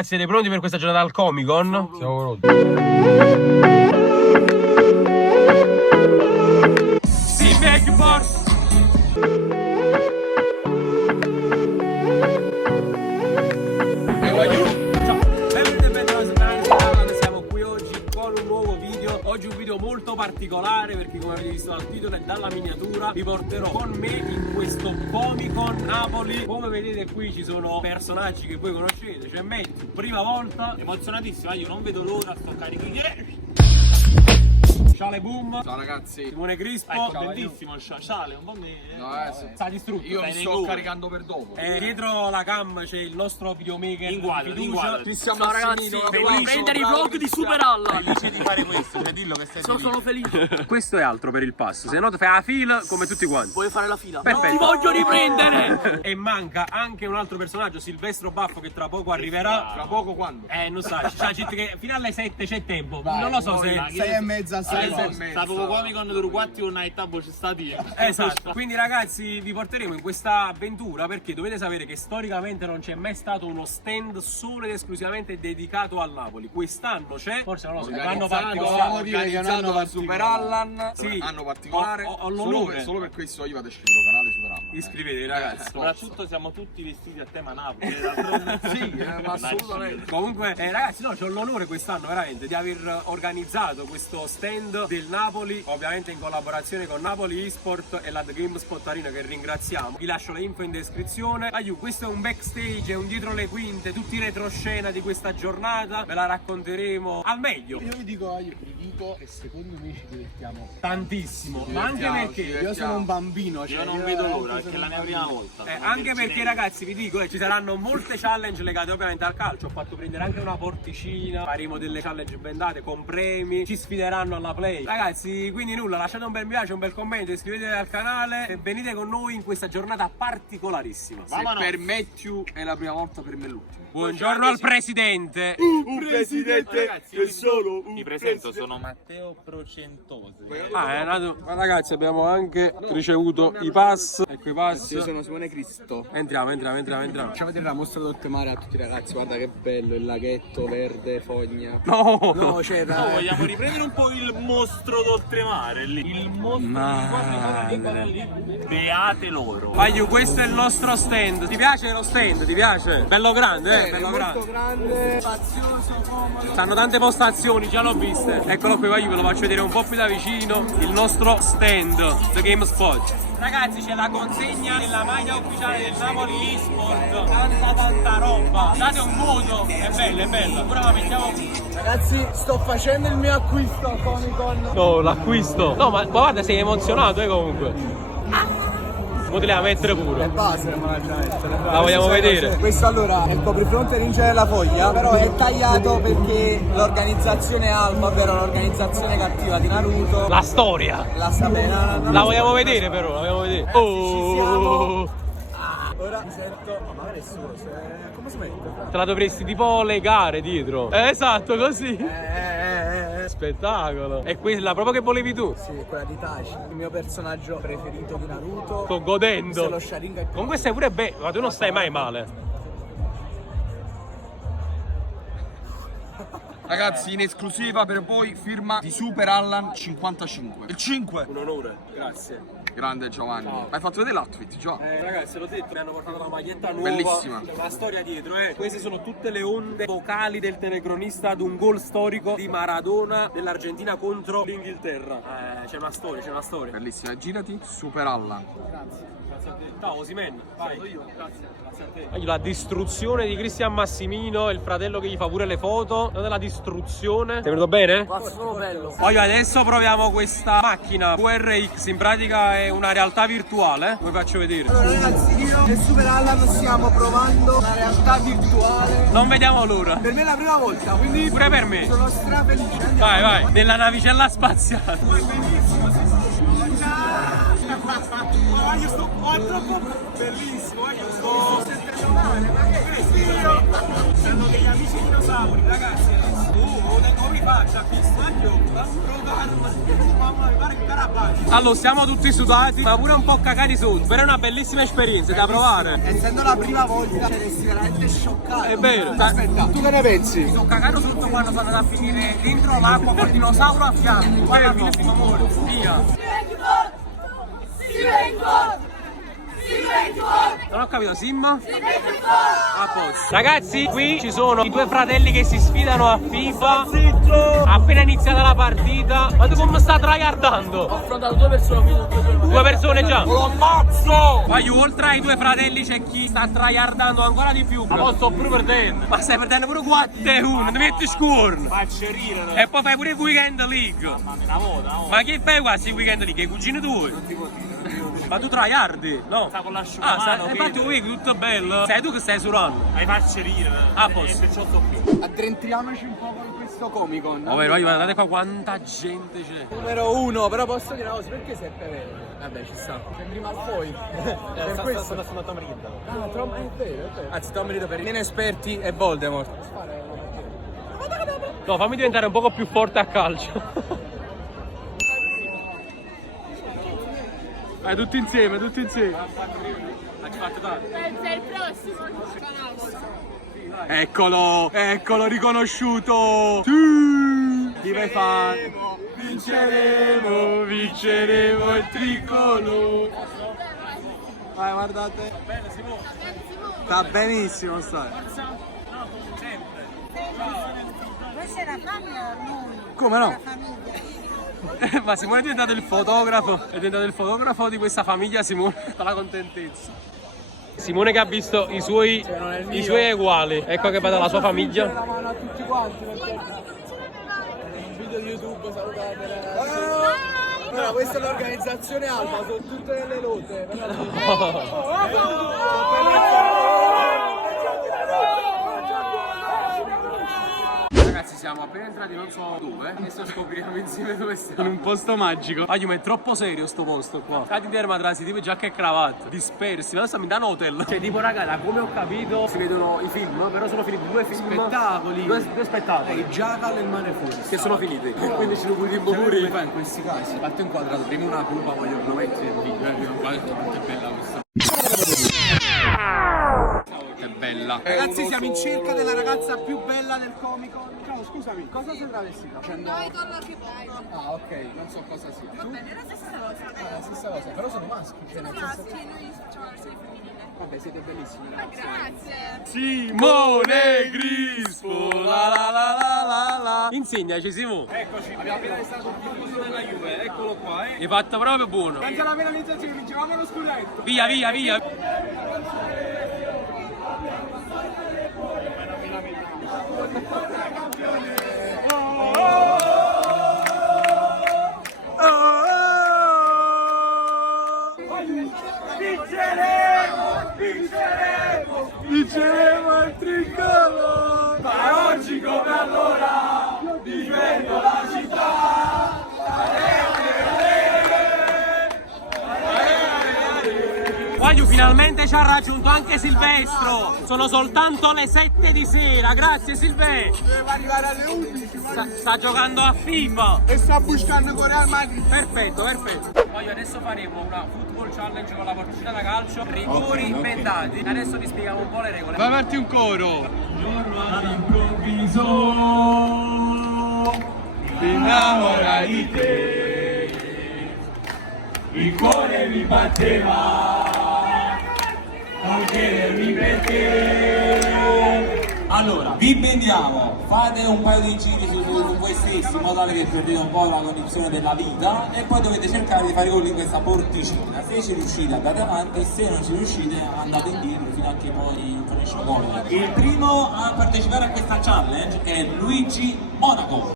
ragazzi, siete pronti per questa giornata al Comic Con? Siamo pronti. Sì, Big Boss! Oggi un video molto particolare perché, come avete visto dal titolo e dalla miniatura, vi porterò con me in questo Comic Con Napoli. Come vedete qui ci sono personaggi che voi conoscete, c'è Matthew, prima volta, emozionatissimo, io non vedo l'ora, sto carichi. Ciao Boom. Ciao ragazzi. Simone Crispo. Bellissimo il Ciale, un po' mi... Sta distrutto. Io mi sto caricando per dopo. Dietro la cam c'è il nostro videomaker in fiducia. Ciao ragazzi, devo riprendere i vlog di Super Alla. Felice di fare questo, cioè dillo che stai Sono felice. Questo è altro per il pass, se no fai la fila come tutti quanti. Voglio fare la fila. Perfetto. Ti voglio riprendere. E manca anche un altro personaggio, Silvestro Baffo, che tra poco arriverà. Tra poco quando? Non so, che fino alle 7 c'è tempo. Non lo so se 6:30, 6:30. Stavo Comic Con per 4 una età c'è stati. Esatto. Quindi ragazzi vi porteremo in questa avventura perché dovete sapere che storicamente non c'è mai stato uno stand solo ed esclusivamente dedicato al Napoli. Quest'anno c'è, forse non lo so, l'anno particolare. Organizzato da Super Allan. Sì. Anno particolare. Ho l'onore. Solo per questo io vado a iscriverlo canale Super Allan. Iscrivetevi ragazzi. Soprattutto siamo tutti vestiti a tema Napoli. Sì, ma assolutamente. Comunque ragazzi, no, c'ho l'onore quest'anno veramente di aver organizzato questo stand del Napoli, ovviamente in collaborazione con Napoli eSport e la The GameSpot Arena, che ringraziamo. Vi lascio le info in descrizione. Questo è un backstage, è un dietro le quinte, tutti i retroscena di questa giornata, ve la racconteremo al meglio. Io vi dico che secondo me ci divertiamo Tantissimo, ma anche perché io sono un bambino, Io non vedo l'ora perché è la mia prima volta. anche perché ragazzi vi dico ci saranno molte challenge legate ovviamente al calcio. Ho fatto prendere anche una porticina, faremo delle challenge bendate con premi, ci sfideranno alla play ragazzi, quindi nulla, lasciate un bel mi piace, un bel commento, iscrivetevi al canale e venite con noi in questa giornata particolarissima. Se per Matthew è la prima volta, per me è l'ultima. Buongiorno al presidente. Un presidente che solo un Mi presento, sono Matteo Procentosi. Ma ragazzi abbiamo anche ricevuto i pass. Ecco i pass. Io sono Simone Cristo. Entriamo. Facciamo vedere la mostra d'oltremare a tutti i ragazzi, guarda che bello, il laghetto verde, fogna. No, c'era. Vogliamo riprendere un po' il mostro d'oltremare lì. Il mostro di beate loro. Maglio, questo è il nostro stand. Ti piace lo stand? Ti piace? Bello grande, bello molto grande. grande, spazioso, comodo. Stanno tante postazioni, già l'ho viste. Eccolo qui, Maglio, ve lo faccio vedere un po' più da vicino. Il nostro stand, The GameSpot. Ragazzi, c'è la consegna della maglia ufficiale del Napoli eSport. Tanta roba. Date un voto. È bella. Ora la mettiamo qui. Ragazzi, sto facendo il mio acquisto a Comic Con. No, l'acquisto. No, ma guarda, sei emozionato, comunque. Mo te la mettere pure. Base, La vogliamo vedere. Questo allora è il coprifronte Ninja della Foglia, però è tagliato perché l'organizzazione Alma, ovvero l'organizzazione cattiva di Naruto, La storia. la sapeva. La vogliamo vedere però, la vogliamo vedere. Oh! Ora mi sento. Ma magari è solo, come si mette? Te la dovresti tipo legare dietro. Esatto, così. Spettacolo. E quella proprio che volevi tu? Sì, quella di Tachi, il mio personaggio preferito di Naruto. Sto godendo. Se lo Sharingan. Comunque stai pure bene, ma tu non stai mai male. Ragazzi, in esclusiva per voi, firma di Super Allan 55. Il 5. Un onore, grazie. Grande Giovanni. Hai fatto vedere l'outfit già? Ragazzi, l'ho detto, mi hanno portato una maglietta nuova. Bellissima. C'è una storia dietro, Queste sono tutte le onde vocali del telecronista ad un gol storico di Maradona dell'Argentina contro l'Inghilterra. C'è una storia. Bellissima. Girati, Super Allan. Grazie a te. Ciao, Osimen. Vai. Grazie a te. La distruzione di Cristian Massimino, il fratello che gli fa pure le foto. Non è la distruzione. Ti è venuto bene? Solo bello. Adesso proviamo questa macchina VRX, in pratica è una realtà virtuale, vi faccio vedere. Allora ragazzi, io e Super Allan stiamo provando la realtà virtuale. Non vediamo l'ora. Per me è la prima volta, quindi Pure per me. sono strafelice. Vai, nella navicella spaziale. Io sto troppo bellissimo, io sto sentendo male, ma che figlio? Sono degli amici dinosauri, ragazzi. Allora, siamo tutti sudati, ma pure un po' cagati sotto. Però è una bellissima esperienza da provare. Essendo la prima volta saresti veramente scioccato. È vero. Aspetta, tu che ne pensi? Mi sono cagato sotto quando sono andato a finire dentro l'acqua col dinosauro a fianco. Guarda, alla fine siamo morti. Via. Non ho capito, Simma? A posto. Ragazzi, qui ci sono i due fratelli che si sfidano a FIFA. Appena iniziata la partita. Ma tu come sta tryhardando? Ho affrontato due persone. Due persone già? Lo ammazzo! Vai, oltre ai due fratelli c'è chi sta tryhardando ancora di più. Ma sto pure perdendo. Ma stai perdendo pure 4-1, ti metti scorn. Faccio ridere. E poi fai pure il Weekend League. Una volta. Ma che fai qua, sì, Weekend League? I cugini tuoi? Ma tu tryhardi? No? Sta con l'asciugamano. Infatti qui tutto bello. Sei tu che stai surando. Hai faccio ridere. Ah, posso. Perciò sto qui. Addentriamoci un po' con questo Comic Con. Ovvero, guardate qua quanta gente c'è. Numero 1, però posso dire una cosa, perché Seppe vero? Vabbè, ci sta. Sembri Malfoy. Per questo. Sono Tom Riddle. Ah, Tom, è vero, è vero. Anzi, Tom Riddle per i meno esperti è Voldemort. No, fammi diventare un poco più forte a calcio. Tutti insieme, tutti insieme. Sei il prossimo. Eccolo riconosciuto. Sì. Chi vai fare? Vinceremo il tricolore. Vai, guardate. Sta benissimo, sta. Questa è la famiglia noi. Come no? La famiglia. Ma Simone è diventato il fotografo. È diventato il fotografo di questa famiglia, Simone. Tutta la contentezza. Simone che ha visto i suoi uguali. Ecco che va dalla sua famiglia. La mano a tutti quanti perché un video di YouTube, salutate ragazzi. Allora, questa è l'organizzazione Alba, sono tutte delle lotte. Ragazzi, siamo appena entrati non so dove. Adesso scopriremo insieme dove stiamo. In un posto magico. Ma è troppo serio sto posto qua. Cadi di armatrasi, tipo giacca e cravatta. Dispersi. Adesso mi danno hotel. Cioè, tipo, raga, da come ho capito, si vedono i film, però sono finiti due film. Spettacoli. Due spettacoli. Il Jackal e il mare fuori. Che sono finiti. Quindi ci dovremmo pure. In questi casi, parte inquadrato, prima una curva, voglio mettere il video. Quanto è bella questa. Che bella. Ragazzi, siamo in cerca della ragazza più bella del Comic Con. Ciao, scusami, cosa sei travestita? No, i dollar che vai. Ah, ok, non so cosa sia. Va bene, è la stessa cosa. La stessa cosa, però sono maschi. Cioè, Sono nel senso maschi, noi facciamo la versione femminile. Vabbè, siete bellissimi. Grazie. Simone Grispo. La. Insegnaci, Simone. Eccoci. Abbiamo appena visto il tifoso della Juve. Eccolo qua, Hai fatto proprio buono. Senza la penalizzazione, vincevamo lo scudetto. Via. Vinceremo il tricolore. Ma oggi come allora difendo la città. Guaglio, finalmente ci ha raggiunto anche Silvestro. Sono soltanto le 7 di sera. Grazie Silvestro. Doveva arrivare alle 11. Sta giocando a FIFA. E sta buscando con Real Madrid. Perfetto. Voglio adesso faremo una football challenge con la partita da calcio. Rigori inventati. Adesso ti spieghiamo un po' le regole. Vai avanti un coro. All'improvviso Mi innamora di te. il cuore mi batteva non chiedermi perché. Allora, vi bendiamo, fate un paio di giri su voi stessi in modo tale che perdete un po' la condizione della vita e poi dovete cercare di fare gol in questa porticina. Se ci riuscite andate avanti, se non ci riuscite andate indietro fino a che poi non finisce il gol. Il primo a partecipare a questa challenge è Luigi Monaco.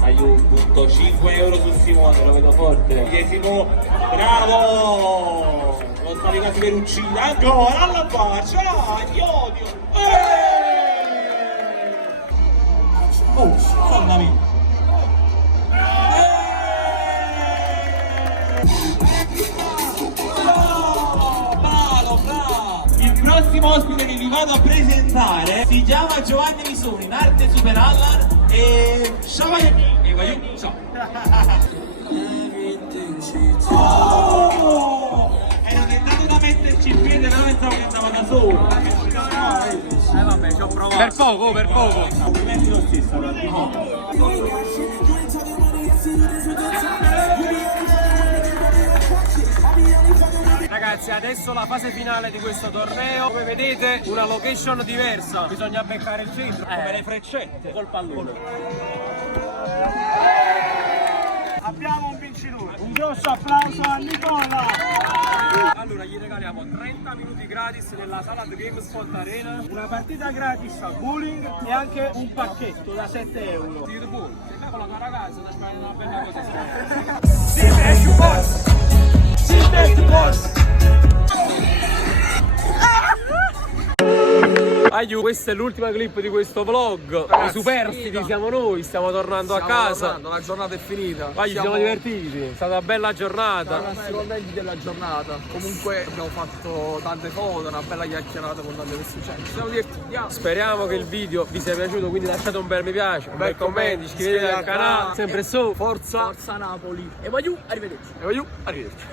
Aiuto, 5 euro su Simone, lo vedo forte. Simone, bravo! Non stavi quasi per uccidere, ancora alla faccia, ti odio! Oh, madonna mia! Bravo, bravo! Il prossimo ospite che vi vado a presentare si chiama Giovanni Misoni, in arte Super Allan e Sciavaiani. E voglio... ciao! Ero tentato da metterci il piede, però pensavo che andava da solo. Vabbè, ci ho provato. Per poco, per poco. Complimenti lo stesso, allora. Ragazzi, adesso la fase finale di questo torneo. Come vedete, una location diversa. Bisogna beccare il centro, come le freccette, col pallone. Abbiamo un vincitore. Un grosso applauso a Nicola. Allora, gli regaliamo 30 minuti gratis nella sala The GameSpot Arena. Una partita gratis a bowling e anche un pacchetto da 7 euro. Ti con la tua ragazza, ti spero una bella cosa. Aiu, questa è l'ultima clip di questo vlog. I superstiti siamo noi, stiamo tornando a casa. La giornata è finita. Ci siamo divertiti, è stata una bella giornata. Siamo contenti della giornata. Comunque abbiamo fatto tante foto, una bella chiacchierata con tante persone. Ci siamo divertiti. Speriamo che il video vi sia piaciuto, quindi lasciate un bel mi piace, un bel commento, iscrivetevi al canale. Sempre su, forza Forza Napoli. E voglio arrivederci.